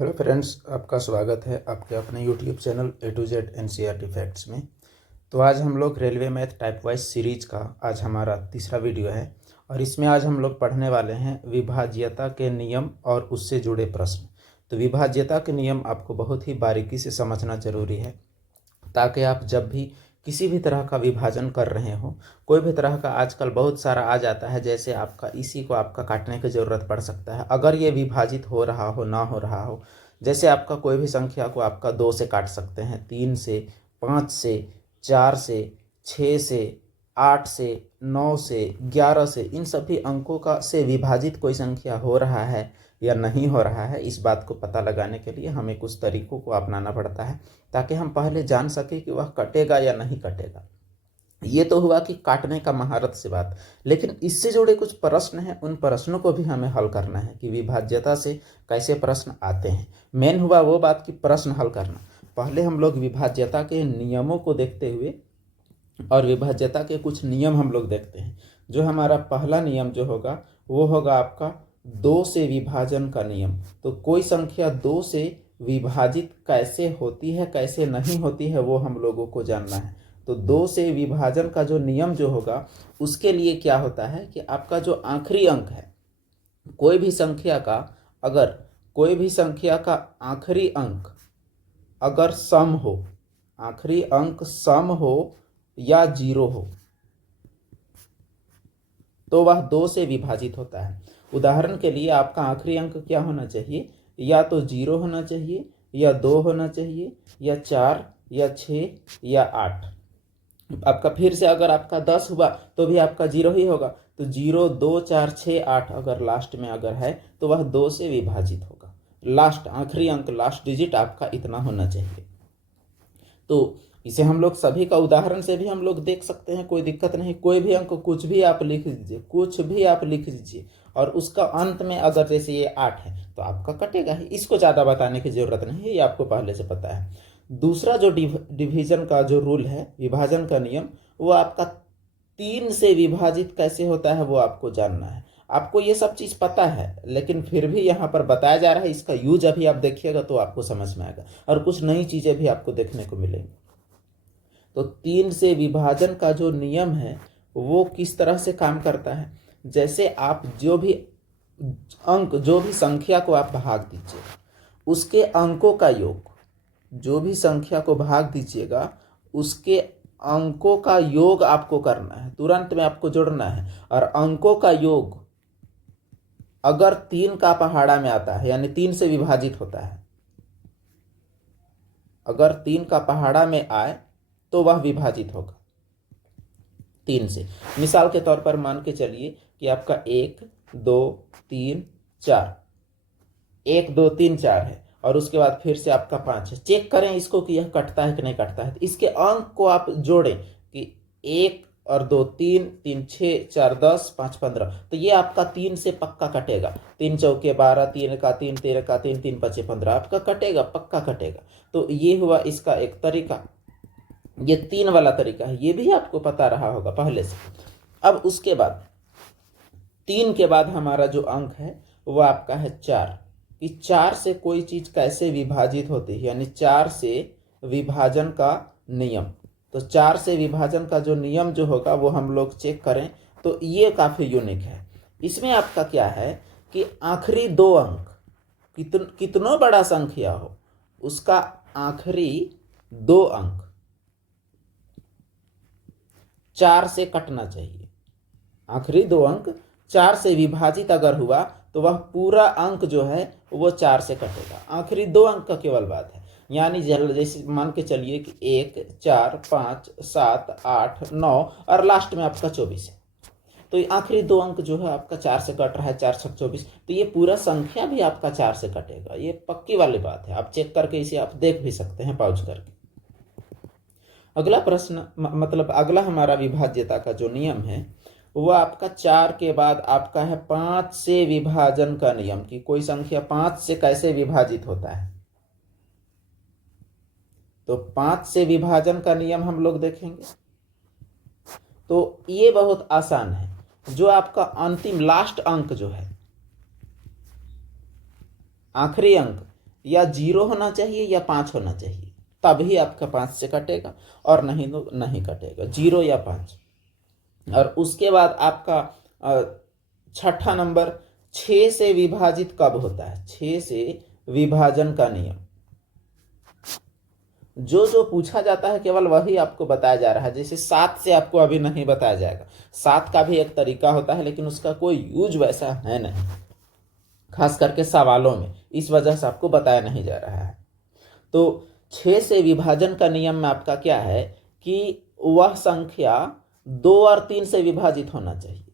Hello friends, आपका स्वागत है आपके अपने YouTube channel A to Z NCERT facts में। तो आज हम लोग railway math type wise series का आज हमारा तीसरा वीडियो है और इसमें आज हम लोग पढ़ने वाले हैं विभाज्यता के नियम और उससे जुड़े प्रश्न। तो विभाज्यता के नियम आपको बहुत ही बारीकी से समझना जरूरी है ताकि आप जब भी किसी भी तरह का विभाजन कर रहे हो, कोई भी तरह का आजकल बहुत सारा आ जाता है, जैसे आपका इसी को आपका काटने की ज़रूरत पड़ सकता है अगर ये विभाजित हो रहा हो ना हो रहा हो। जैसे आपका कोई भी संख्या को आपका 2 से काट सकते हैं, 3 से, 5 से, 4 से, 6 से, 8 से, 9 से, 11 से, इन सभी अंकों का से विभाजित कोई संख्या हो रहा है या नहीं हो रहा है, इस बात को पता लगाने के लिए हमें कुछ तरीकों को अपनाना पड़ता है ताकि हम पहले जान सकें कि वह कटेगा या नहीं कटेगा। ये तो हुआ कि काटने का महारत से बात, लेकिन इससे जुड़े कुछ प्रश्न हैं, उन प्रश्नों को भी हमें हल करना है कि विभाज्यता से कैसे प्रश्न आते हैं। मेन हुआ वो बात कि प्रश्न हल करना। पहले हम लोग विभाज्यता के नियमों को देखते हुए और विभाज्यता के कुछ नियम हम लोग देखते हैं। जो हमारा पहला नियम जो होगा वो होगा आपका 2 से विभाजन का नियम। तो कोई संख्या 2 से विभाजित कैसे होती है कैसे नहीं होती है वो हम लोगों को जानना है। तो 2 से विभाजन का जो नियम जो होगा उसके लिए क्या होता है कि आपका जो आखिरी अंक है, कोई भी संख्या का अगर कोई भी संख्या का आखिरी अंक अगर सम हो, आखिरी अंक सम हो या 0 हो तो वह 2 से विभाजित होता है। उदाहरण के लिए आपका आखिरी अंक क्या होना चाहिए, या तो 0 होना चाहिए या 2 होना चाहिए या 4 या 6 या 8। आपका फिर से अगर आपका 10 हुआ तो भी आपका 0 ही होगा। तो 0, 2, 4, 6, 8 अगर लास्ट में अगर है तो वह 2 से विभाजित होगा। लास्ट आखिरी अंक लास्ट डिजिट आपका इतना होना चाहिए। तो इसे हम लोग सभी का उदाहरण से भी हम लोग देख सकते हैं, कोई दिक्कत नहीं। कोई भी अंक कुछ भी आप लिख दीजिए, कुछ भी आप लिख दीजिए और उसका अंत में अगर जैसे ये 8 है तो आपका कटेगा ही। इसको ज़्यादा बताने की जरूरत नहीं है, ये आपको पहले से पता है। दूसरा जो डिवीजन का जो रूल है, विभाजन का नियम, वो आपका 3 से विभाजित कैसे होता है वो आपको जानना है। आपको ये सब चीज़ पता है लेकिन फिर भी यहाँ पर बताया जा रहा है, इसका यूज अभी आप देखिएगा तो आपको समझ में आएगा और कुछ नई चीज़ें भी आपको देखने को मिलेंगी। तो 3 से विभाजन का जो नियम है वो किस तरह से काम करता है, जैसे आप जो भी अंक जो भी संख्या को आप भाग दीजिए उसके अंकों का योग, जो भी संख्या को भाग दीजिएगा उसके अंकों का योग आपको करना है, तुरंत में आपको जोड़ना है। और अंकों का योग अगर 3 का पहाड़ा में आता है यानी 3 से विभाजित होता है, अगर 3 का पहाड़ा में आए तो वह विभाजित होगा 3 से। मिसाल के तौर पर मान के चलिए कि आपका 1, 2, 3, 4, 1, 2, 3, 4 है और उसके बाद फिर से आपका 5 है। चेक करें इसको कि यह कटता है कि नहीं कटता है। तो इसके अंक को आप जोड़ें कि 1 और 2, 3, 3, 6, 4, 10, 5, 15। तो ये आपका 3 से पक्का कटेगा। 3 चौके 12, 3 का 3, 13 का 3, 3 पचे 15, आपका कटेगा, पक्का कटेगा। तो ये हुआ इसका एक तरीका। ये 3 वाला तरीका है, ये भी आपको पता रहा होगा पहले से। अब उसके बाद 3 के बाद हमारा जो अंक है वो आपका है 4, कि 4 से कोई चीज कैसे विभाजित होती है, यानी 4 से विभाजन का नियम। तो 4 से विभाजन का जो नियम जो होगा वो हम लोग चेक करें तो ये काफी यूनिक है। इसमें आपका क्या है कि आखिरी 2 अंक कितनों बड़ा संख्या हो उसका आखिरी 2 अंक 4 से कटना चाहिए। आखिरी 2 अंक 4 से विभाजित अगर हुआ तो वह पूरा अंक जो है वो 4 से कटेगा। आखिरी 2 अंक का केवल बात है, यानी जैसे मान के चलिए कि 1, 4, 5, 7, 8, 9 और लास्ट में आपका 24 है। तो ये आखिरी 2 अंक जो है आपका 4 से कट रहा है, 4 6 24। तो ये पूरा संख्या भी आपका 4 से कटेगा, ये पक्की वाली बात है। आप चेक करके इसे आप देख भी सकते हैं पॉज करके। अगला प्रश्न मतलब अगला हमारा विभाज्यता का जो नियम है वो आपका 4 के बाद आपका है 5 से विभाजन का नियम, कि कोई संख्या 5 से कैसे विभाजित होता है। तो 5 से विभाजन का नियम हम लोग देखेंगे। तो ये बहुत आसान है। जो आपका अंतिम लास्ट अंक जो है, आखिरी अंक या 0 होना चाहिए या 5 होना चाहिए, तभी आपका 5 से कटेगा, और नहीं तो नहीं कटेगा, 0 या 5। और उसके बाद आपका छठा नंबर, 6 से विभाजित कब होता है। 6 से विभाजन का नियम, जो जो पूछा जाता है केवल वही आपको बताया जा रहा है। जैसे 7 से आपको अभी नहीं बताया जाएगा। 7 का भी एक तरीका होता है, लेकिन उसका कोई यूज वैसा है नहीं, खास करके सवालों में, इस वजह से आपको बताया नहीं जा रहा है। तो 6 से विभाजन का नियम में आपका क्या है कि वह संख्या 2 और 3 से विभाजित होना चाहिए।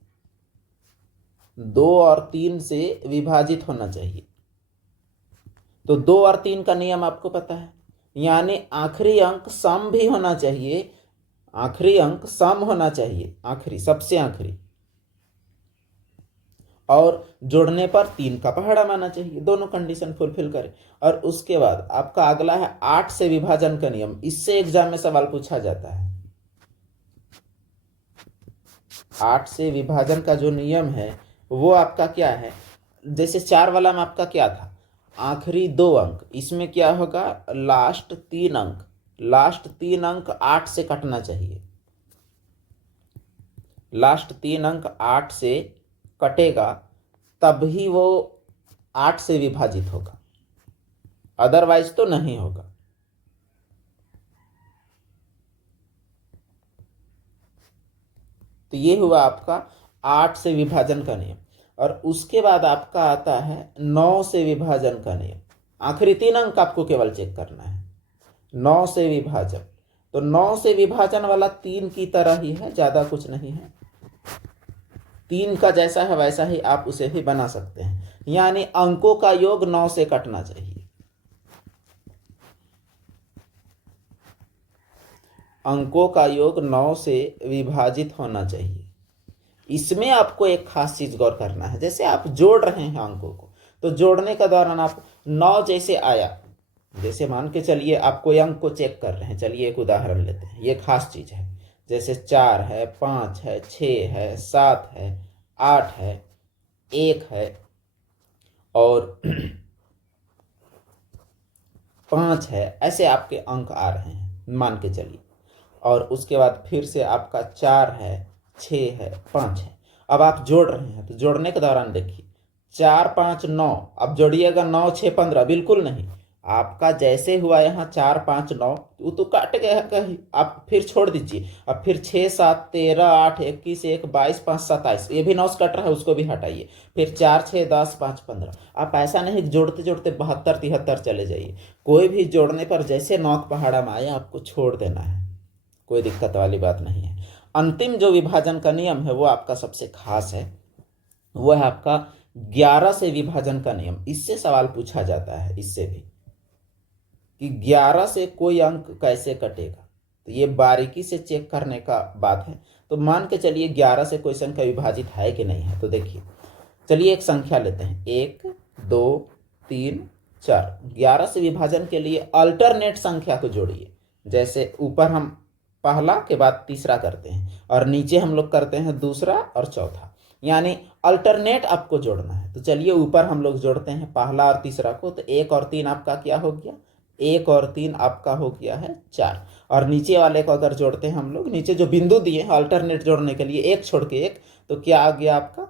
2 और 3 से विभाजित होना चाहिए। तो 2 और 3 का नियम आपको पता है, यानी आखिरी अंक सम भी होना चाहिए। आखिरी अंक सम होना चाहिए, आखिरी, सबसे आखिरी, और जोड़ने पर 3 का पहाड़ा माना चाहिए। दोनों कंडीशन फुलफिल करें। और उसके बाद आपका अगला है 8 से विभाजन का नियम। इससे एग्जाम में सवाल पूछा जाता है। 8 से विभाजन का जो नियम है वो आपका क्या है, जैसे 4 वाला में आपका क्या था, आखिरी 2 अंक, इसमें क्या होगा, लास्ट 3 अंक। लास्ट 3 अंक 8 से कटना चाहिए। लास्ट 3 अंक 8 से कटेगा, तभी वो 8 से विभाजित होगा, अदरवाइज तो नहीं होगा। तो ये हुआ आपका 8 से विभाजन का नियम। और उसके बाद आपका आता है 9 से विभाजन का नियम। आखिरी 3 अंक आपको केवल चेक करना है। 9 से विभाजन, तो 9 से विभाजन वाला 3 की तरह ही है, ज्यादा कुछ नहीं है। 3 का जैसा है वैसा ही आप उसे भी बना सकते हैं, यानी अंकों का योग 9 से कटना चाहिए। अंकों का योग 9 से विभाजित होना चाहिए। इसमें आपको एक खास चीज गौर करना है, जैसे आप जोड़ रहे हैं अंकों को, तो जोड़ने के दौरान आप 9 जैसे आया, जैसे मान के चलिए आप कोई अंक को चेक कर रहे हैं, चलिए एक उदाहरण लेते हैं, ये खास चीज है। जैसे 4 है, 5 है, 6 है, 7 है, 8 है, 1 है और 5 है, ऐसे आपके अंक आ रहे हैं मान के चलिए। और उसके बाद फिर से आपका 4 है, 6 है, 5 है। अब आप जोड़ रहे हैं, तो जोड़ने के दौरान देखिए 4 5 9, अब जोड़िएगा 9 6 15, बिल्कुल नहीं। आपका जैसे हुआ यहाँ 4 5 9, वो तो काट गया कहीं, आप फिर छोड़ दीजिए। अब फिर 6 7 13 8 21 1 22 5 27, ये भी 9 से कट रहा है, उसको भी हटाइए। फिर 4 6 10 5 15। आप ऐसा नहीं जोड़ते जोड़ते 72 73 चले जाइए। कोई भी जोड़ने पर जैसे 9 पहाड़ा में आए आपको छोड़ देना है, कोई दिक्कत वाली बात नहीं है। अंतिम जो विभाजन का नियम है वो आपका सबसे खास है, वो है आपका 11 से विभाजन का नियम। इससे सवाल पूछा जाता है, इससे भी, कि 11 से कोई अंक कैसे कटेगा। तो ये बारीकी से चेक करने का बात है। तो मान के चलिए 11 से कोई संख्या विभाजित है कि नहीं है। तो देखिए, चलिए एक संख्या लेते हैं, 1 2 3 4। 11 से विभाजन के लिए अल्टरनेट संख्या को जोड़िए। जैसे ऊपर हम पहला के बाद तीसरा करते हैं, और नीचे हम लोग करते हैं दूसरा और चौथा, यानी अल्टरनेट आपको जोड़ना है। तो चलिए ऊपर हम लोग जोड़ते हैं पहला और तीसरा को। तो 1 और 3 आपका क्या हो गया, 1 और 3 आपका हो गया है 4। और नीचे वाले को अगर जोड़ते हैं हम लोग, नीचे जो बिंदु दिए हैं अल्टरनेट जोड़ने के लिए, 1 छोड़ के 1, तो क्या आ गया आपका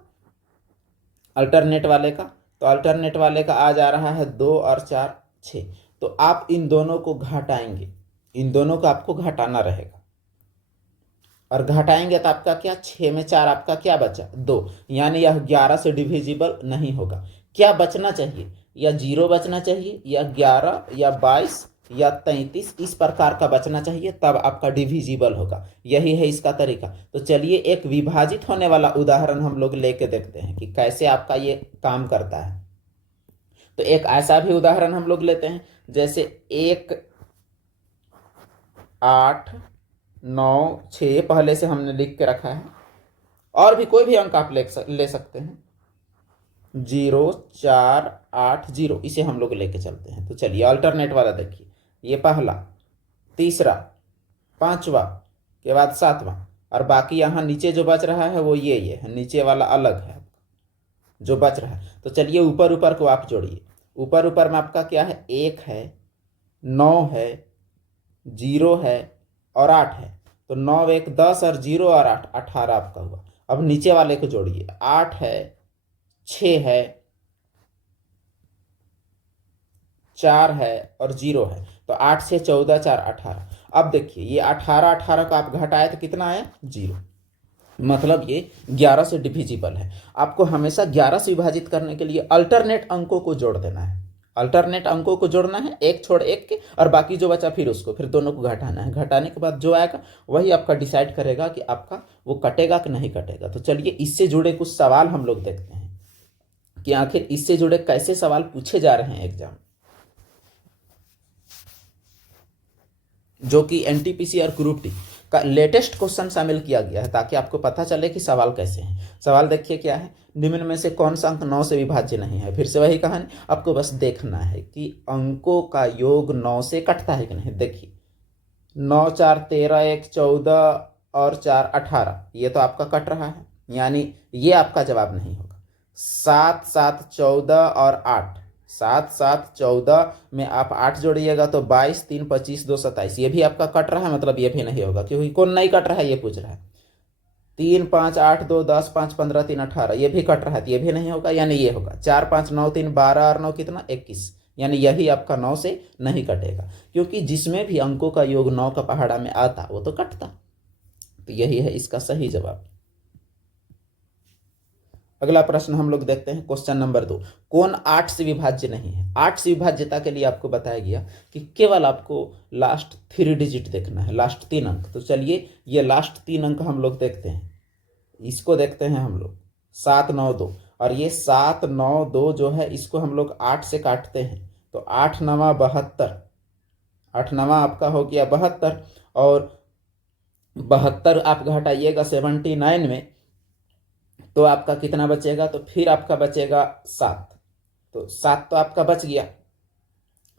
अल्टरनेट वाले का। तो अल्टरनेट वाले का आ जा रहा है 2 और 4 6। तो आप इन दोनों को घटाएंगे, इन दोनों को आपको घटाना रहेगा, और घटाएंगे तो आपका क्या, 6 में 4 आपका क्या बचा, 2, यानी यह 11 से डिविजिबल नहीं होगा। क्या बचना चाहिए, या 0 बचना चाहिए, या 11, या 22, या 33, इस प्रकार का बचना चाहिए, तब आपका डिविजिबल होगा। यही है इसका तरीका। तो चलिए एक विभाजित होने वाला उदाहरण हम लोग लेके देखते हैं कि कैसे आपका ये काम करता है। तो एक ऐसा भी उदाहरण हम लोग लेते हैं, जैसे 1 8 9 6 पहले से हमने लिख के रखा है, और भी कोई भी अंक आप ले सकते हैं, 0 4 8 0, इसे हम लोग लेके चलते हैं। तो चलिए अल्टरनेट वाला देखिए, ये पहला, तीसरा, पांचवा के बाद सातवां, और बाकी यहाँ नीचे जो बच रहा है वो ये है, नीचे वाला अलग है जो बच रहा है। तो चलिए ऊपर ऊपर को आप जोड़िए, ऊपर ऊपर में आपका क्या है, 1 है, 9 है, 0 है और 8 है। तो 9 1 10 और 0 और 8 18 आपका हुआ। अब नीचे वाले को जोड़िए, 8 है, 6 है, 4 है और 0 है। तो 8 से 14 4 18। अब देखिए ये 18 18 का आप घटाए तो कितना आया, 0। मतलब ये 11 से डिविजिबल है। आपको हमेशा 11 से विभाजित करने के लिए अल्टरनेट अंकों को जोड़ देना है। अल्टरनेट अंकों को जोड़ना है, एक छोड़ एक के, और बाकी जो बचा फिर उसको, फिर दोनों को घटाना है। घटाने के बाद जो आएगा वही आपका डिसाइड करेगा कि आपका वो कटेगा कि नहीं कटेगा। तो चलिए इससे जुड़े कुछ सवाल हम लोग देखते हैं कि आखिर इससे जुड़े कैसे सवाल पूछे जा रहे हैं एग्जाम, जो कि एनटीपीसी और ग्रुप डी का लेटेस्ट क्वेश्चन शामिल किया गया है, ताकि आपको पता चले कि सवाल कैसे हैं। सवाल देखिए क्या है, निम्न में से कौन सा अंक 9 से विभाज्य नहीं है। फिर से वही कहानी, आपको बस देखना है कि अंकों का योग 9 से कटता है कि नहीं। देखिए 9 4 13, 1 14 और 4 18, ये तो आपका कट रहा है, यानी ये आपका जवाब नहीं होगा। 7 7 14 और 8, 7 7 14 में आप 8 जोड़िएगा तो 22 3 25 2 27, ये भी आपका कट रहा है, मतलब ये भी नहीं होगा, क्योंकि कौन नहीं कट रहा है ये पूछ रहा है। 3 5 8 2 10 5 15 3 18, ये भी कट रहा है, ये भी नहीं होगा, यानी ये होगा। 4 5 9 3 12 और 9 कितना, 21, यानी यही आपका 9 से नहीं कटेगा, क्योंकि जिसमें भी अंकों का योग 9 का पहाड़ा में आता वो तो कटता। तो यही है इसका सही जवाब। अगला प्रश्न हम लोग देखते हैं, क्वेश्चन नंबर 2। कौन 8 से विभाज्य नहीं है। 8 से विभाज्यता के लिए आपको बताया गया कि केवल आपको लास्ट 3 डिजिट देखना है, लास्ट 3 अंक। तो चलिए ये लास्ट 3 अंक हम लोग देखते हैं, इसको देखते हैं हम लोग, 7 9 2। और ये 7 9 2 जो है इसको हम लोग 8 से काटते हैं, तो 8 9 72, 8 9 आपका हो गया 72, और 72 आप घटाइएगा 79 में, तो आपका कितना बचेगा, तो फिर आपका बचेगा 7। तो 7 तो आपका बच गया,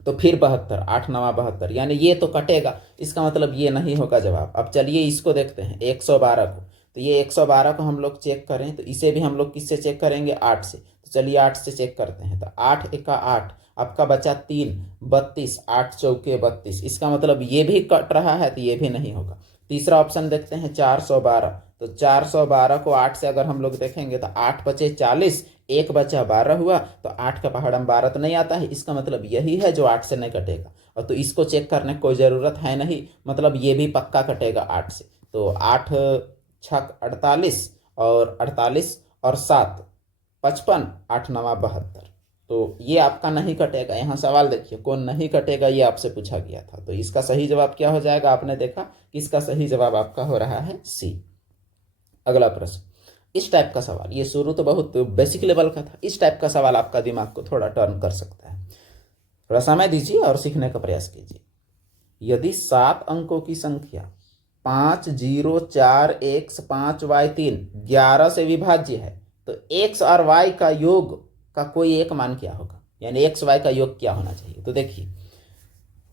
तो फिर 72, 8 9 72, यानी ये तो कटेगा, इसका मतलब ये नहीं होगा जवाब। अब चलिए इसको देखते हैं 112 को। तो ये 112 को हम लोग चेक करें तो इसे भी हम लोग किससे चेक करेंगे, 8 से। तो चलिए 8 से चेक करते हैं। तो 8 एका 8, आपका बचा 3 32, 8 चौके 32, इसका मतलब ये भी कट रहा है, तो ये भी नहीं होगा। तीसरा ऑप्शन देखते हैं 412। तो 412 को 8 से अगर हम लोग देखेंगे तो 8 बचे 40, 1 बचा 12 हुआ, तो 8 का पहाड़ में 12 तो नहीं आता है, इसका मतलब यही है जो 8 से नहीं कटेगा। और तो इसको चेक करने की कोई ज़रूरत है नहीं, मतलब ये भी पक्का कटेगा 8 से। तो 8 छक 48 और 48 और 7 55, 8 9 72, तो ये आपका नहीं कटेगा। यहाँ सवाल देखिए, कौन नहीं कटेगा ये आपसे पूछा गया था। तो इसका सही जवाब क्या हो जाएगा, आपने देखा कि इसका सही जवाब आपका हो रहा है सी। अगला प्रश्न, इस टाइप का सवाल, ये शुरू तो बहुत बेसिक लेवल का था, इस टाइप का सवाल आपका दिमाग को थोड़ा टर्न कर सकता है। थोड़ा समय दीजिए और सीखने का प्रयास कीजिए। यदि 7 अंकों की संख्या 5 0 4 x 5 y 3 11 से विभाज्य है, तो x और y का योग का कोई एक मान क्या होगा, यानी x y का योग क्या होना चाहिए। तो देखिए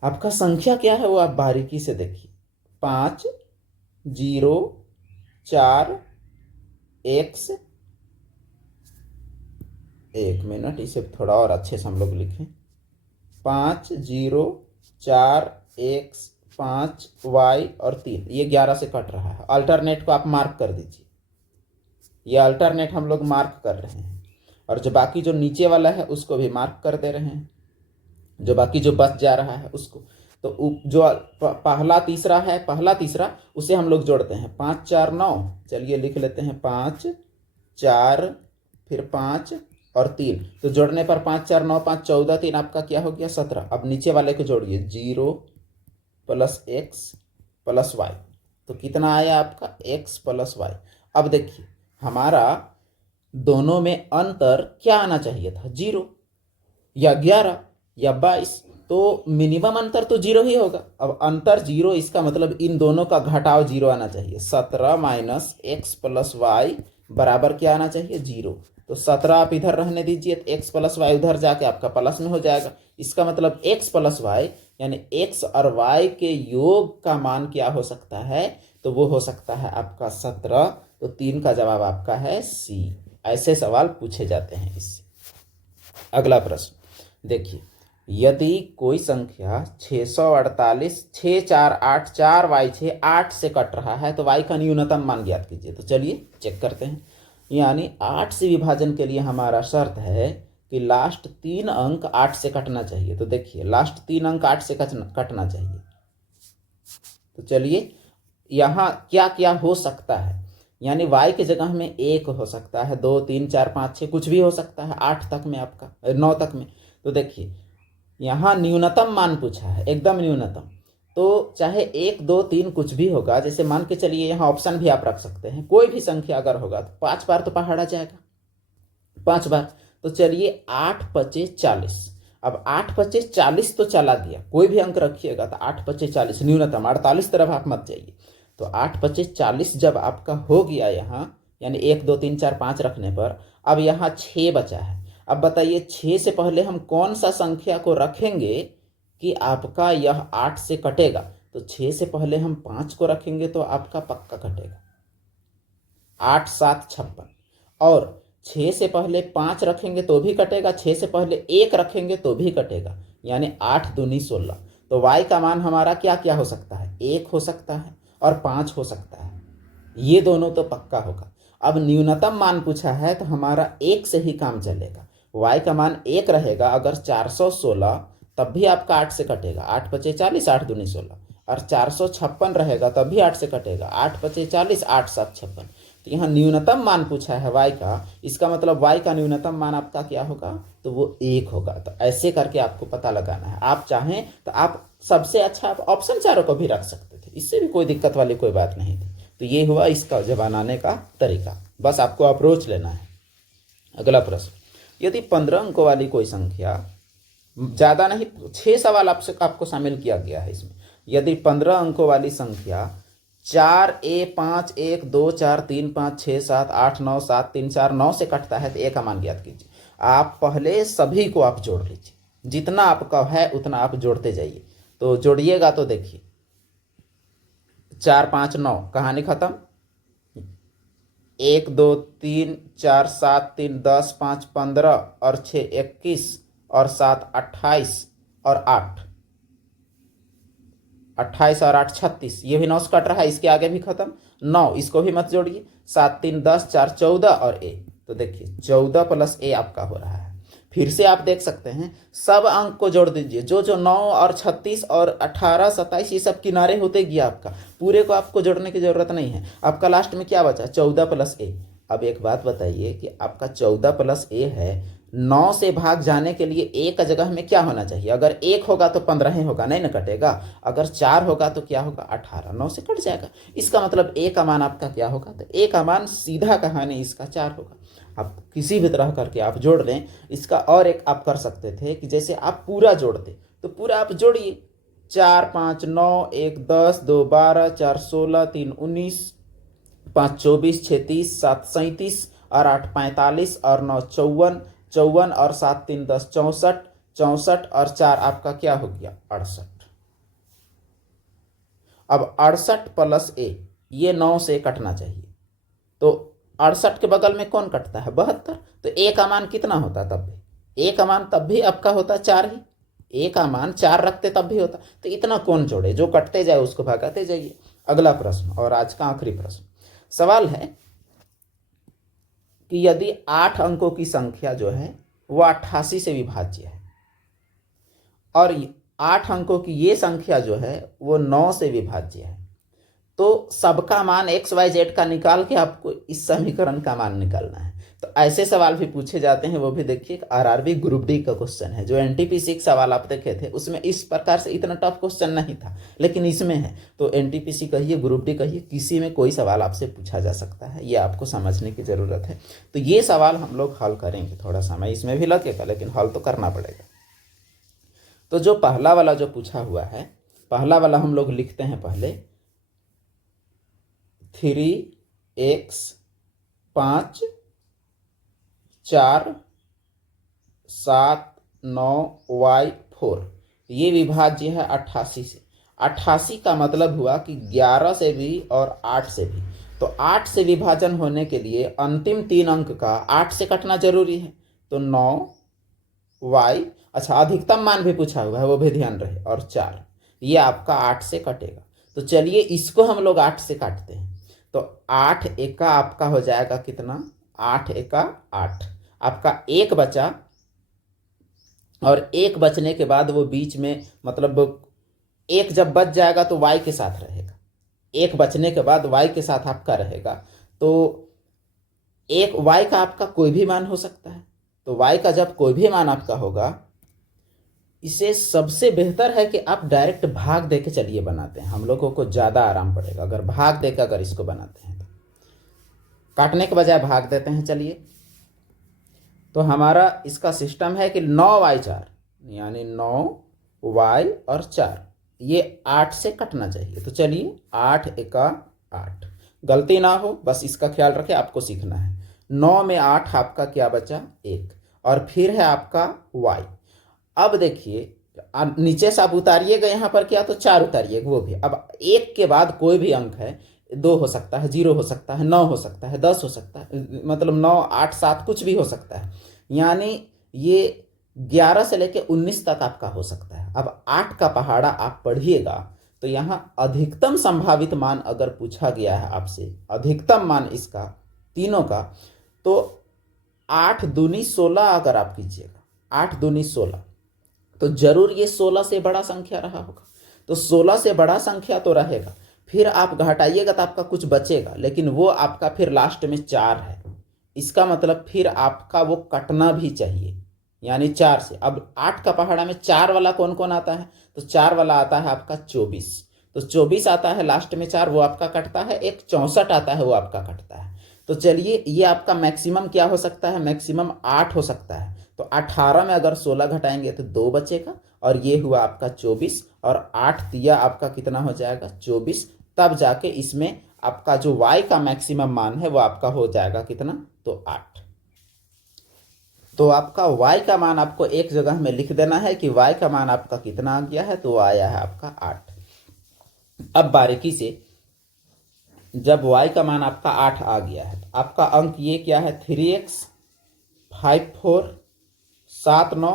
आपका संख्या क्या है वो आप बारीकी से देखिए, 5 0 4 x, एक मिनट इसे थोड़ा और अच्छे से हम लोग लिखें, 5 0 4 x 5 y और 3, ये 11 से कट रहा है। अल्टरनेट को आप मार्क कर दीजिए, ये अल्टरनेट हम लोग मार्क कर रहे हैं, और जो बाकी जो नीचे वाला है उसको भी मार्क कर दे रहे हैं, जो बाकी जो बच जा रहा है उसको। तो जो पहला तीसरा है, पहला तीसरा उसे हम लोग जोड़ते हैं, 5 4 9, चलिए लिख लेते हैं 5 4 फिर 5 और 3, तो जोड़ने पर 5 4 9 5 14 3 आपका क्या हो गया, 17। अब नीचे वाले को जोड़िए, 0 प्लस x प्लस y, तो कितना आया आपका x प्लस y। अब देखिए हमारा दोनों में अंतर क्या आना चाहिए था, 0 या 11 या 22, तो मिनिमम अंतर तो 0 ही होगा। अब अंतर 0, इसका मतलब इन दोनों का घटाव 0 आना चाहिए। 17 माइनस एक्स प्लस वाई बराबर क्या आना चाहिए, 0। तो 17 आप इधर रहने दीजिए, तो एक्स प्लस वाई उधर जाके आपका प्लस में हो जाएगा। इसका मतलब एक्स प्लस वाई यानी एक्स और वाई के योग का मान क्या हो सकता है, तो वो हो सकता है आपका 17। तो 3 का जवाब आपका है सी। ऐसे सवाल पूछे जाते हैं इससे। अगला प्रश्न, देखिए, यदि कोई संख्या 648 6484 4y6 8 से कट रहा है तो y का न्यूनतम मान ज्ञात कीजिए। तो चलिए चेक करते हैं। यानी 8 से विभाजन के लिए हमारा शर्त है कि लास्ट 3 अंक 8 से कटना चाहिए। तो देखिए, लास्ट 3 अंक 8 से कटना चाहिए। तो चलिए, यहाँ क्या क्या हो सकता है। यानी y की जगह में 1 हो सकता है, 2 3 4 5 6 कुछ भी हो सकता है, 8 तक में आपका 9 तक में। तो देखिए, यहाँ न्यूनतम मान पूछा है, एकदम न्यूनतम। तो चाहे 1 2 3 कुछ भी होगा, जैसे मान के चलिए यहाँ ऑप्शन भी आप रख सकते हैं। कोई भी संख्या अगर होगा तो 5 बार तो पहाड़ा जाएगा, 5 बार। तो चलिए 8 पचे 40। अब 8 पचे 40 तो चला गया, कोई भी अंक रखिएगा तो 8 पचे 40 न्यूनतम, 48 तरफ आप मत जाइए। तो 8 पचे 40 जब आपका हो गया यहाँ, यानी 1 2 3 4 5 रखने पर, अब यहाँ 6 बचा है। अब बताइए 6 से पहले हम कौन सा संख्या को रखेंगे कि आपका यह 8 से कटेगा। तो 6 से पहले हम 5 को रखेंगे तो आपका पक्का कटेगा, 8 7 56। और 6 से पहले 5 रखेंगे तो भी कटेगा, 6 से पहले 1 रखेंगे तो भी कटेगा, यानी 8 दूनी 16। तो y का मान हमारा क्या क्या हो सकता है, 1 हो सकता है और 5 हो सकता है, ये दोनों तो पक्का होगा। अब न्यूनतम मान पूछा है तो हमारा 1 से ही काम चलेगा। y का मान 1 रहेगा अगर 416, तब भी आपका 8 से कटेगा, 8 पचे 40 8 दूनी 16। और 456 रहेगा तब भी 8 से कटेगा, 8 पचे 40 8 7 56। तो यहाँ न्यूनतम मान पूछा है y का, इसका मतलब y का न्यूनतम मान आपका क्या होगा, तो वो 1 होगा। तो ऐसे करके आपको पता लगाना है। आप चाहें तो आप सबसे अच्छा आप ऑप्शन चारों को भी रख सकते थे, इससे भी कोई दिक्कत वाली कोई बात नहीं थी। तो ये हुआ इसका बनाने का तरीका, बस आपको अप्रोच लेना है। अगला प्रश्न, यदि 15 अंकों वाली कोई संख्या, ज़्यादा नहीं 6 सवाल आपको शामिल किया गया है इसमें। यदि 15 अंकों वाली संख्या 4a 5 1 2 4 3 5 6 7 8 9 7 3 4 9 से कटता है तो a का मान ज्ञात कीजिए। आप पहले सभी को आप जोड़ लीजिए, जितना आपका है उतना आप जोड़ते जाइए। तो जोड़िएगा तो देखिए 4 5 9, कहानी खत्म। 1 2 3 4 7 3 10 5 15 और 6 21 और 7 28 और 28 और 8 36, ये भी 9 से कट रहा है, इसके आगे भी खत्म। 9 इसको भी मत जोड़िए, 7 3 10 4 14 और a। तो देखिए 14 प्लस a आपका हो रहा है। फिर से आप देख सकते हैं, सब अंक को जोड़ दीजिए, जो 9 और 36 और 18 27 ये सब किनारे होते गया आपका, पूरे को आपको जोड़ने की जरूरत नहीं है। आपका लास्ट में क्या बचा, 14 प्लस a। अब एक बात बताइए कि आपका 14 प्लस a है, 9 से भाग जाने के लिए a का जगह में क्या होना चाहिए। अगर 1 होगा तो 15 ही होगा, नहीं ना कटेगा। अगर 4 होगा तो क्या होगा, 18, 9 से कट जाएगा। इसका मतलब a का मान आपका क्या होगा, तो a का मान सीधा कहानी इसका 4 होगा। आप किसी भी तरह करके आप जोड़ लें। इसका और एक आप कर सकते थे कि जैसे आप पूरा जोड़ते, तो पूरा आप जोड़िए, 4 5 9 1 10 2 12 4 16 3 19 5 24 6 30 7 37 और 8 45 और 9 54 54 और 7 3 10 64 64 और 4 आपका क्या हो गया, 68। अब 68 प्लस a, ये 9 से कटना चाहिए। तो 68 के बगल में कौन कटता है, 72। तो a का मान कितना होता, तब भी a का मान तब भी आपका होता 4 ही। a का मान 4 रखते तब भी होता। तो इतना कौन जोड़े, जो कटते जाए उसको भगाते जाइए। अगला प्रश्न और आज का आखिरी प्रश्न, सवाल है कि यदि 8 अंकों की संख्या जो है वो 88 से विभाज्य है और 8 अंकों की ये संख्या जो है वो 9 से विभाज्य है, तो सबका मान XYZ का निकाल के आपको इस समीकरण का मान निकालना है। तो ऐसे सवाल भी पूछे जाते हैं, वो भी देखिए RRB ग्रुप डी का क्वेश्चन है। जो NTPC सवाल आप देखे थे उसमें इस प्रकार से इतना टफ क्वेश्चन नहीं था, लेकिन इसमें है। तो NTPC कहिए, ग्रुप डी कहिए, किसी में कोई सवाल आपसे पूछा जा सकता है, ये आपको समझने की ज़रूरत है। तो ये सवाल हम लोग हल करेंगे, थोड़ा समय इसमें भी लगेगा लेकिन हल तो करना पड़ेगा। तो जो पहला वाला जो पूछा हुआ है, पहला वाला हम लोग लिखते हैं पहले 3x 5 4 7 9 y 4, ये विभाज्य है 88 से। 88 का मतलब हुआ कि 11 से भी और 8 से भी। तो 8 से विभाजन होने के लिए अंतिम 3 अंक का 8 से कटना जरूरी है। तो 9 y अच्छा, अधिकतम मान भी पूछा हुआ है, वो भी ध्यान रहे, और 4, ये आपका 8 से कटेगा। तो चलिए इसको हम लोग 8 से काटते हैं। तो 8 एका आपका हो जाएगा कितना, 8 एका 8, आपका एक बचा, और एक बचने के बाद वो बीच में मतलब एक जब बच जाएगा तो y के साथ रहेगा, एक बचने के बाद y के साथ आपका रहेगा। तो एक y का आपका कोई भी मान हो सकता है। तो y का जब कोई भी मान आपका होगा, इसे सबसे बेहतर है कि आप डायरेक्ट भाग दे के चलिए बनाते हैं, हम लोगों को ज़्यादा आराम पड़ेगा अगर भाग दे के अगर इसको बनाते हैं तो। काटने के बजाय भाग देते हैं। चलिए, तो हमारा इसका सिस्टम है कि 9y4 यानी 9y और 4 ये 8 से कटना चाहिए। तो चलिए 8 एका 8, गलती ना हो बस इसका ख्याल रखें, आपको सीखना है। 9 में 8 आपका क्या बचा, 1, और फिर है आपका y। अब देखिए नीचे से आप उतारिएगा यहाँ पर क्या, तो 4 उतारिएगा वो भी। अब 1 के बाद कोई भी अंक है, 2 हो सकता है, 0 हो सकता है, 9 हो सकता है, 10 हो सकता है, मतलब 9, 8, 7 कुछ भी हो सकता है। यानी ये 11 से लेकर 19 तक आपका हो सकता है। अब 8 का पहाड़ा आप पढ़िएगा तो यहाँ अधिकतम संभावित मान अगर पूछा गया है आपसे, अधिकतम मान इसका तीनों का, तो 8 दूनी 16 अगर आप कीजिएगा, 8 दूनी 16, तो जरूर ये 16 से बड़ा संख्या रहा होगा। तो 16 से बड़ा संख्या तो रहेगा, फिर आप घटाइएगा तो आपका कुछ बचेगा, लेकिन वो आपका फिर लास्ट में 4 है। इसका मतलब फिर आपका वो कटना भी चाहिए, यानी 4 से। अब 8 का पहाड़ा में 4 वाला कौन कौन आता है, तो 4 वाला आता है आपका 24। तो 24 आता है लास्ट में 4, वो आपका कटता है। एक 64 आता है, वो आपका कटता है। तो चलिए ये आपका मैक्सिमम क्या हो सकता है, मैक्सिमम 8 हो सकता है। तो 18 में अगर 16 घटाएंगे तो 2 बचेगा, और ये हुआ आपका 24, और 8 तिया आपका कितना हो जाएगा, 24। तब जाके इसमें आपका जो y का मैक्सिमम मान है वो आपका हो जाएगा कितना, तो 8। तो आपका y का मान आपको एक जगह में लिख देना है कि y का मान आपका कितना आ गया है, तो आया है आपका 8। अब बारीकी से जब y का मान आपका 8 आ गया है, तो आपका अंक ये क्या है, 3x 5 4 7 9,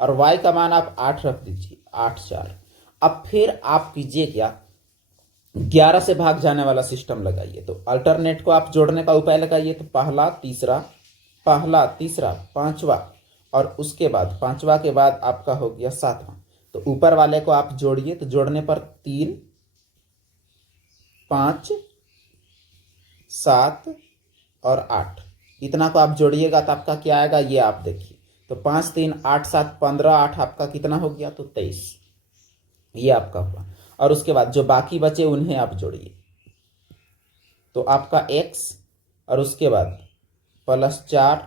और y का मान आप 8 रख दीजिए, 8 4। अब फिर आप कीजिए क्या, 11 से भाग जाने वाला सिस्टम लगाइए। तो अल्टरनेट को आप जोड़ने का उपाय लगाइए। तो पहला तीसरा पांचवा, और उसके बाद पांचवा के बाद आपका हो गया 7वां। तो ऊपर वाले को आप जोड़िए, तो जोड़ने पर 3 5 7 और 8, इतना को आप जोड़िएगा तो आपका क्या आएगा, ये आप देखिए। तो 5 3 8 7 15, 8 आपका कितना हो गया, तो 23, ये आपका हुआ। और उसके बाद जो बाकी बचे उन्हें आप जोड़िए। तो आपका x, और उसके बाद +4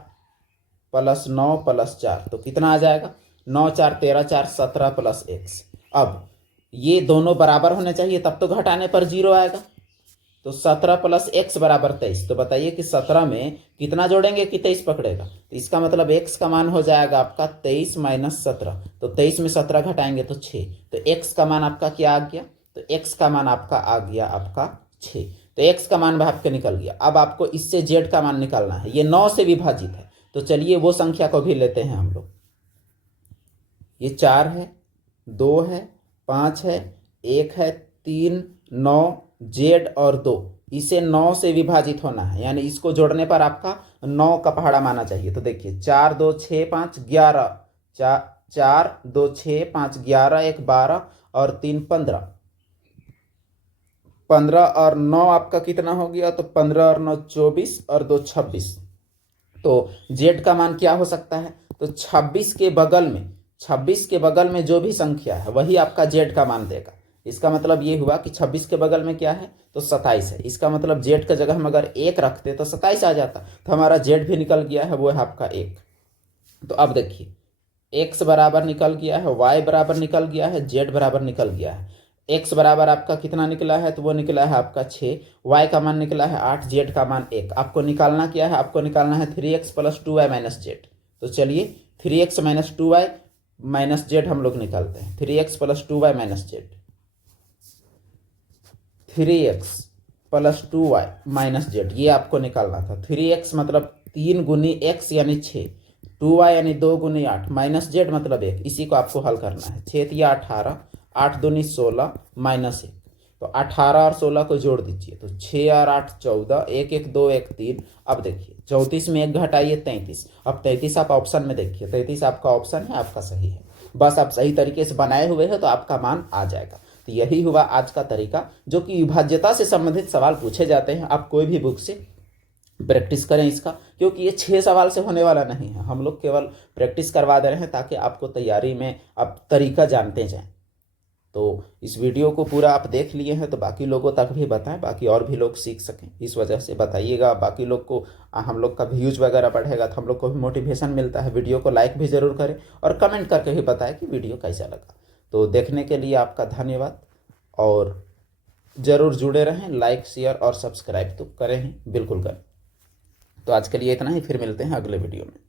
+9 +4, तो कितना आ जाएगा, 9 4 13 4 17 +x। अब ये दोनों बराबर होने चाहिए, तब तो घटाने पर 0 आएगा। तो 17 + x बराबर 23। तो बताइए कि 17 में कितना जोड़ेंगे कि 23 पकड़ेगा। तो इसका मतलब x का मान हो जाएगा आपका 23 - 17। तो 23 में 17 घटाएंगे तो 6। तो x का मान आपका क्या आ गया, तो x का मान आपका आ गया आपका 6। तो x का मान भाग के निकल गया। अब आपको इससे z का मान निकालना है। ये 9 से विभाजित है, तो चलिए वो संख्या को भी लेते हैं हम लोग। ये 4 है, 2 है, 5 है, 1 है, 3 9 z और 2, इसे 9 से विभाजित होना है, यानी इसको जोड़ने पर आपका 9 का पहाड़ा माना चाहिए। तो देखिए 4 2 6 5 11, 4 2 6 5 11 1 12 और 3 15, 15 और 9 आपका कितना हो गया, तो 15 और 9 24 और 2 26। तो z का मान क्या हो सकता है, तो 26 के बगल में जो भी संख्या है वही आपका z का मान देगा। इसका मतलब ये हुआ कि 26 के बगल में क्या है, तो 27 है। इसका मतलब z का जगह हम अगर 1 रखते तो 27 आ जाता। तो हमारा z भी निकल गया है, वो है आपका 1। तो अब देखिए x बराबर निकल गया है, y बराबर निकल गया है, z बराबर निकल गया है। x बराबर आपका कितना निकला है, तो वो निकला है आपका 6, y का मान निकला है 8, z का मान 1। आपको निकालना क्या है, आपको निकालना है 3x + 2y - z। तो चलिए 3x - 2y - z हम लोग निकालते हैं। 3x + 2y - z, 3x + 2y - z, ये आपको निकालना था। 3x मतलब 3 × x यानी 6, 2y यानी 2 गुनी 8 माइनस जेड मतलब 1, इसी को आपको हल करना है। 6 या 18, 8 दूनी 16 माइनस 1, तो 18 और 16 को जोड़ दीजिए, तो 6 और 8 14, 1 1 2 1 3। अब देखिए 34 में 1 घटाइए 33। अब 33 आप ऑप्शन में देखिए, 33 आपका ऑप्शन है, आपका सही है। बस आप सही तरीके से बनाए हुए हैं तो आपका मान आ जाएगा। तो यही हुआ आज का तरीका, जो कि विभाज्यता से संबंधित सवाल पूछे जाते हैं। आप कोई भी बुक से प्रैक्टिस करें इसका, क्योंकि ये 6 सवाल से होने वाला नहीं है। हम लोग केवल प्रैक्टिस करवा दे रहे हैं ताकि आपको तैयारी में आप तरीका जानते जाएं। तो इस वीडियो को पूरा आप देख लिए हैं तो बाकी लोगों तक भी बताएं, बाकी और भी लोग सीख सकें। इस वजह से बताइएगा, बाकी लोग को हम लोग का व्यूज वगैरह बढ़ेगा तो हम लोग को भी मोटिवेशन मिलता है। वीडियो को लाइक भी ज़रूर करें और कमेंट करके भी बताएं कि वीडियो कैसा लगा। तो देखने के लिए आपका धन्यवाद, और ज़रूर जुड़े रहें। लाइक शेयर और सब्सक्राइब तो करें ही, बिल्कुल करें। तो आज के लिए इतना ही, फिर मिलते हैं अगले वीडियो में।